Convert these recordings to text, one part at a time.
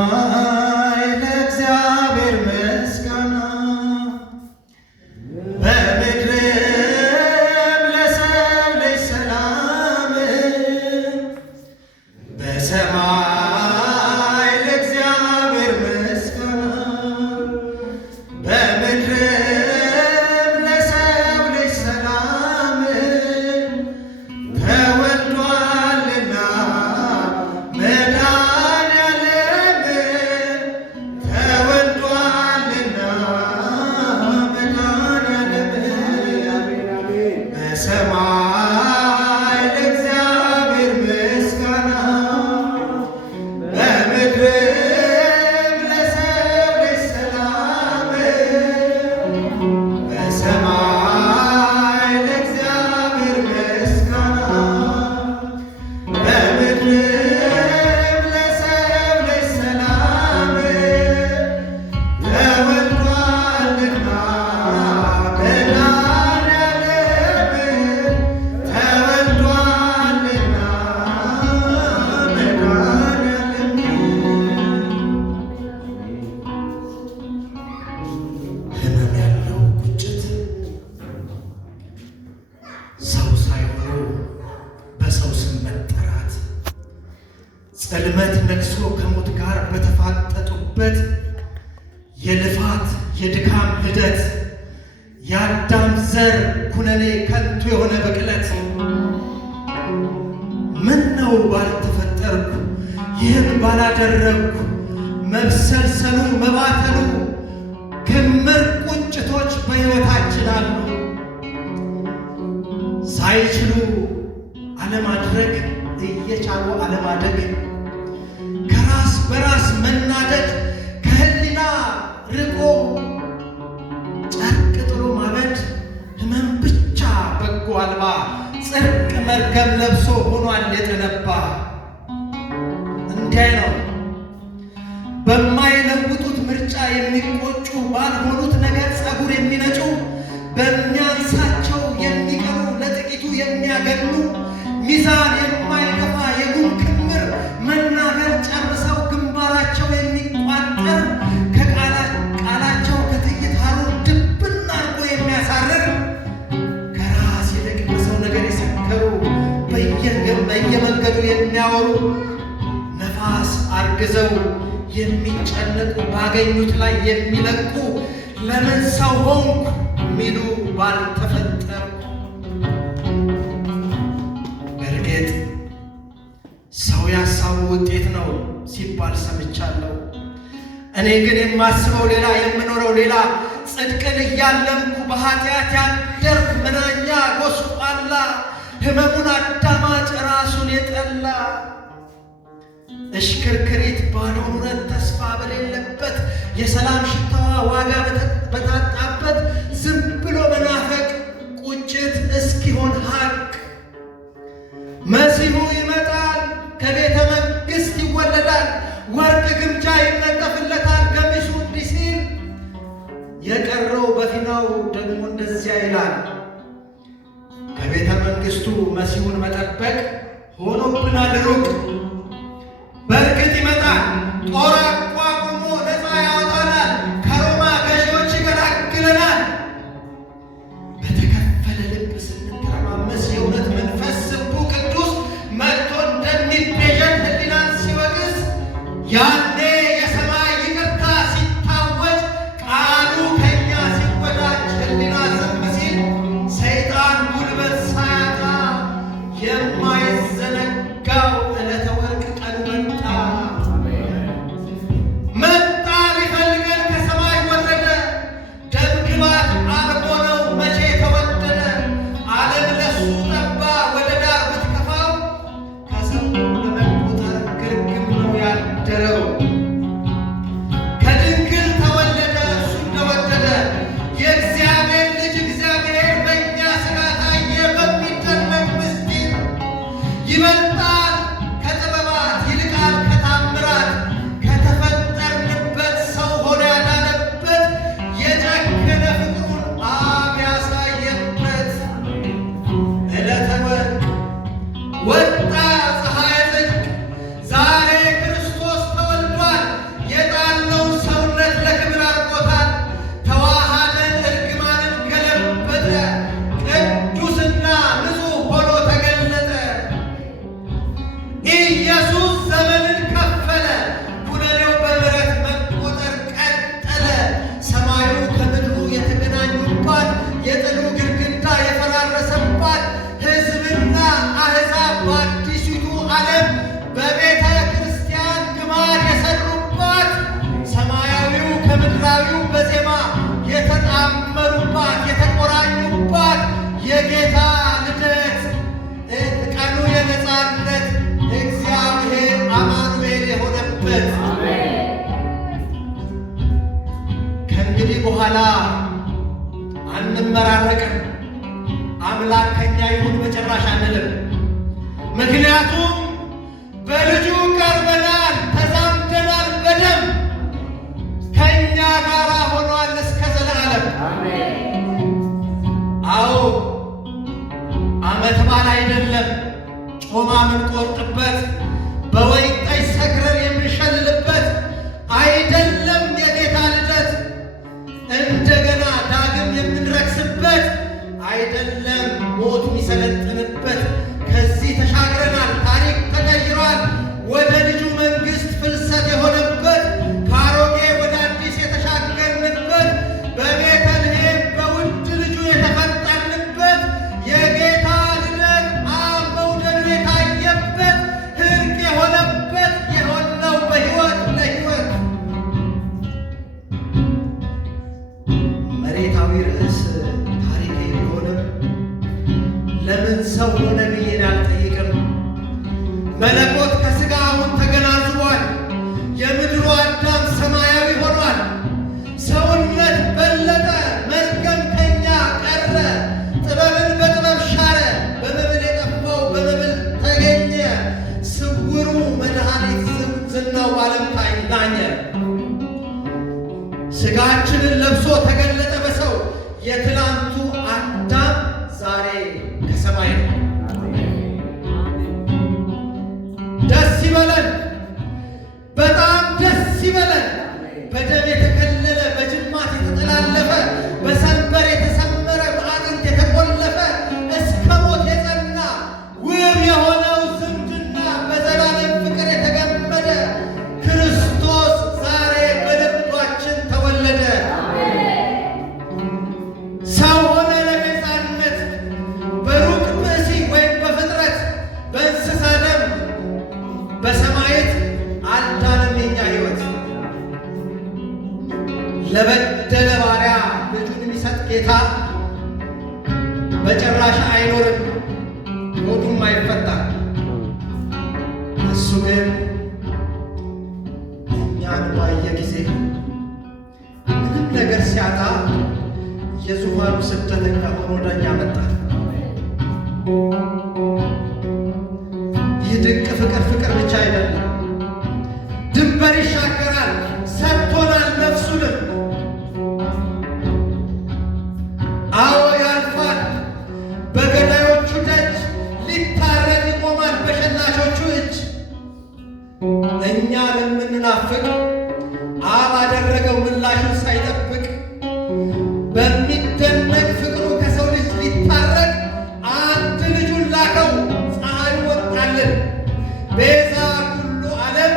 በሰማይ ለእግዚአብሔር ምስጋና በምድርም ለሰው ልጅ ሰላም በሰማይ ለእግዚአብሔር ምስጋና በምድርም ለሰው ልጅ ሰላም ተወልዷልና መድኃኔዓለም ተወልዷልና መድኃኔዓለም በሰማይ ለእግዚአብሔር ምስጋና በምድርም ለሰው ልጅ ሰላም በሰማይ ለእግዚአብሔር ምስጋና በምድርም ለሰው ልጅ ሰላም ተወልዷልና መድኃኔዓለም ተወልዷልና ሕመም ያለው ቁጭት ሰው ሳይሆኑ በሰው ስም መጠራት ጽልመት ነግሶ ከሞት ጋር በተፋጠጡበት የልፋት የድካም ልደት የአዳም ዘር ኩነኔ ከንቱ የሆነ ብቅለት ምን ነው ባልተፈጠርኩ ይህን ባላደረግኩ መብሰልሰሉ መባተሉ ክምር ቁጭቶች በሕይወታችን አሉ። ሳይችሉ አለማድረግ እየቻሉ አለማደግ ከራስ በራስ መናደድ ከህሊና ርቆ ጨርቅ ጥሎ ማበድ ሕመም ብቻ በጎ አልባ ጽድቅ መርገም ለብሶ ሆኗል የተነባ። እንዲህ ነው በማይለውጡት ምርጫ የሚቆጩ ባልሆኑት ነገር ጸጉር የሚነጩ በሚያንሳቸው የሚቀሩ ለጥቂቱ የሚያገሉ ሚዛን የማይደፋ የጉም ክምር መናገር ጨርሰው ግንባራቸው የሚቋጠር ከቃላቸው ከጥይት ሐሩር ድብን አርጎ የሚያሳርር ከራስ ይልቅ በሰው ነገር የሰከሩ በየመንገዱ የሚያወሩ ነፋስ አርግዘው የሚጨነቁ ባገኙት ላይ የሚለቁ ለምን ሰው ሆንኩ ሚሉ ባልተፈጠርኩ። እርግጥ ሰው ያሳቡ ውጤት ነው ሲባል ሰምቻለሁ። እኔ ግን የማስበው ሌላ የምኖረው ሌላ ጽድቅን እያለምኩ በኃጢአት ያደርኩ መናኛ ጎስቋላ ሕመሙን አዳማጭ ራሱን የጠላ እሽክርክሪት ባዶ ኑረት ተስፋ በሌለበት የሰላም ሽታዋ ዋጋ በታጣበት ዝም ብሎ መናፈቅ ቁጭት እስኪሆን ሀቅ መሲሁ ይመጣል ከቤተ መንግሥት ይወለዳል ወርቅ ግምጃ ይነጠፍለታል ገሚሱ እንዲህ ሲል የቀረው በፊናው ደግሞ እንደዚያ ይላል። ከቤተ መንግሥቱ መሲሁን መጠበቅ ሆኖብናል ሩቅ። በእርግጥ ይመጣል ጦር አቋቁሞ ነፃ ያወጣናል ከሮማ ገዢዎች ይገላግለናል። በተከፈለ ልብ ስንተረማመስ የእውነት መንፈስ ስቡ ቅዱስ መጥቶ እንደሚቤዠን ሕሊናን ሲወቅስ ያኔ የሰማይ ይቅርታ ሲታወጅ ቃሉ ከእኛ ሲወዳጅ ሕሊና ዝም ሲል ሰይጣን ጉልበት ሳያጣ የማይዘነጋው ዕለተ ወርቅ ቀን መጣ። በኋላ አንመራረቅም፣ አምላክ ከኛ ይሁን በጭራሽ አንልም። ምክንያቱም በልጁ ቀርበናል፣ ተዛምደናል፣ በደም ከእኛ ጋር ሆኗል እስከ ዘላለም። አዎ ዓመት በዓል አይደለም ጮማ የምንቆርጥበት፣ በወይን ጠጅ ሰክረን የምንሸልልበት አይደለም። የጌታ ልደት እንደገና ዳግም የምንረክስበት አይደለም። ሞት የሚሰለጥንበት ከዚህ ተሻግረናል። ታሪክ ተቀይሯል። ወደ ልጁ መንግሥት ፍልሰት የሆነበት ከአሮጌ ወደ አዲስ የተሻገርንበት በቤተልሔም በውድ ልጁ የተፈጠርንበት የጌታ ልደት አብ መውደዱ የታየበት ሕርቅ የሆነበት የሆነው በሕይወት ለሕይወት መሬታዊ ርዕስ ታሪክ ቢሆንም ለምን ሰው ሆነ ብዬን አልጠይቅም። መለኮት ከሥጋ አሁን ተገናዝቧል። የምድሩ አዳም ሰማያዊ ሆኗል። ሰውነት በለጠ፣ መርገም ከኛ ቀረ። ጥበብን በጥበብ ሻረ፣ በመብል የጠፋው በመብል ተገኘ። ስውሩ መድኃኒት ዝናው በዓለም ታይናኘ። ሥጋችንን ለብሶ ተገለጠ በሰው። የትላንቱ አዳም ዛሬ ከሰማይ ነው። ደስ ይበለን፣ በጣም ደስ ይበለን። በደም የተከለለ በጅማት የተጠላለፈ በሰንበር የተሰመረ በአጥንት የተቆለፈ እስከ ሞት የጸና ውብ የሆነው ዝምድና በዘላለም ፍቅር የተገመደ ክርስቶስ ዛሬ በልባችን ተወለደ። ሰው ሆነ ለቤዛነት በሩቅ ብእሲ ወይም በፍጥረት በእንስሳ ደም በሰማየት አልዳንም። የኛ ሕይወት ለበደለ ባሪያ ልጁን የሚሰጥ ጌታ በጭራሽ አይኖርም፣ ሞቱም አይፈታም። እሱ ግን እኛን ባየ ጊዜ ምንም ነገር ሲያጣ የዙፋኑ ስደተኛ ሆኖ ወደኛ መጣ። ይህ ድንቅ ፍቅር ፍቅር ብቻ አይደለም፣ ድንበር ይሻገራል። ሰጥቶናል ነፍሱንም። አዎ ያልፋል፣ በገዳዮቹ ደጅ ሊታረድ ይቆማል በሸላቾቹ እጅ። እኛ ለምንናፍቅ አብ አደረገው ምላሹን ሳይጠብቅ። በሚደነቅ ፍቅሩ ከሰው ልጅ ሊታረቅ አንድ ልጁን ላከው። ፀሐይ ወጣልን፣ ቤዛ ሁሉ ዓለም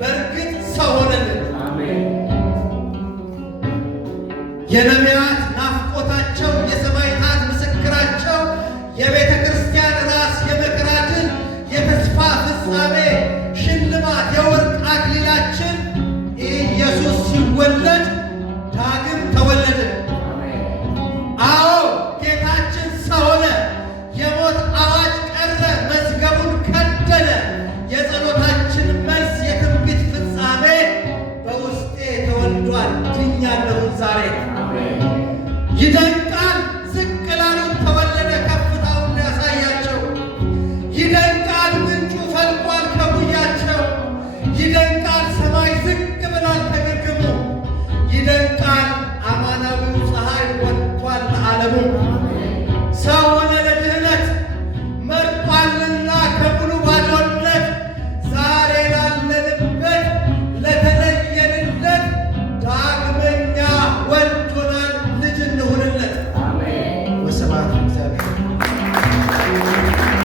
በእርግጥ ሰው ሆነልን። የነቢያ